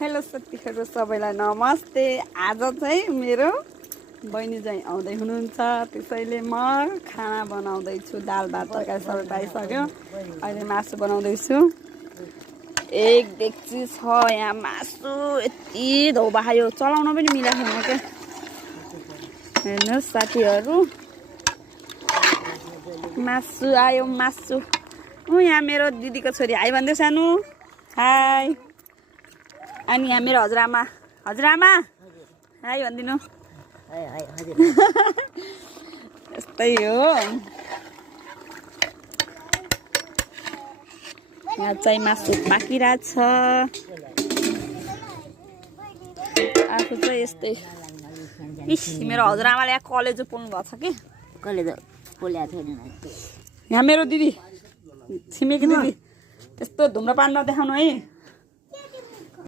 Hello साथीहरु सबैलाई नमस्ते। आज चाहिँ मेरो बहिनी चाहिँ आउँदै हुनुहुन्छ, त्यसैले म खाना बनाउँदै छु। दाल भात तरकारी सबै पाइसक्यो, अहिले मासु बनाउँदै छु। एक डेक्ची छ यहाँ मासु, यति धौबा खायो चलाउन पनि मिलेको छैन के। हेर्नुस् साथीहरु, मासु आयो मासु। यहाँ मेरो दिदीको छोरी हाई भन्दै सानो हाई। अनि यहाँ मेरो हजुरआमा हाई भनिदिनु। यस्तै हो। यहाँ चाहिँ मासु पाकिरहेछ। आफू चाहिँ यस्तै। इस मेरो हजुरआमाले यहाँ कलेजो पोल्नु भएको छ कि। कलेजो पोलेको छैन। यहाँ मेरो दिदी छिमेकी दिदी त्यस्तो धुम्रपान नदेखाउनु है।